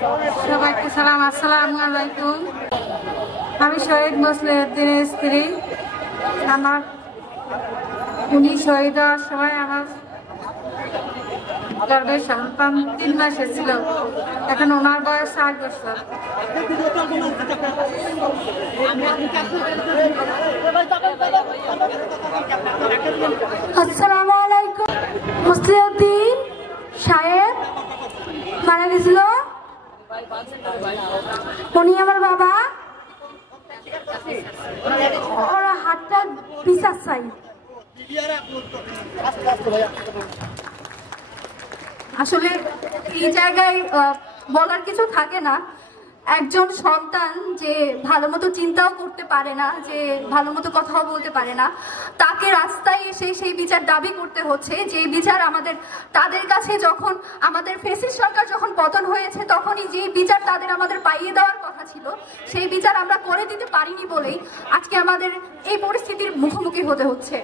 সবাইকে সালাম, আসসালামু আলাইকুম। আমি শহীদ মুসলিউদ্দিনের স্ত্রী। উনি শহীদ হওয়ার সময় আমার গর্ভের সন্তান 3 মাসে ছিল। এখন ওনার বয়স 8 বছর। আসসালামু আলাইকুম। মুসলিউদ্দিন সাহেব মারা গেছিল। উনি আমার বাবা। ওর হাতটা বিচার চাই। আসলে এই জায়গায় বলার কিছু থাকে না। একজন সন্তান যে ভালো মতো চিন্তাও করতে পারে না, যে ভালো মতো কথাও বলতে পারে না, তাকে রাস্তায় এসে সেই বিচার দাবি করতে হচ্ছে। যে বিচার আমাদের তাদের কাছে যখন আমাদের ফ্যাসিস্ট সরকার যখন পতন হয়েছে, তখনই যে বিচার তাদের আমাদের পাইয়ে দেওয়ার কথা ছিল, সেই বিচার আমরা করে দিতে পারিনি বলেই আজকে আমাদের এই পরিস্থিতির মুখোমুখি হতে হচ্ছে।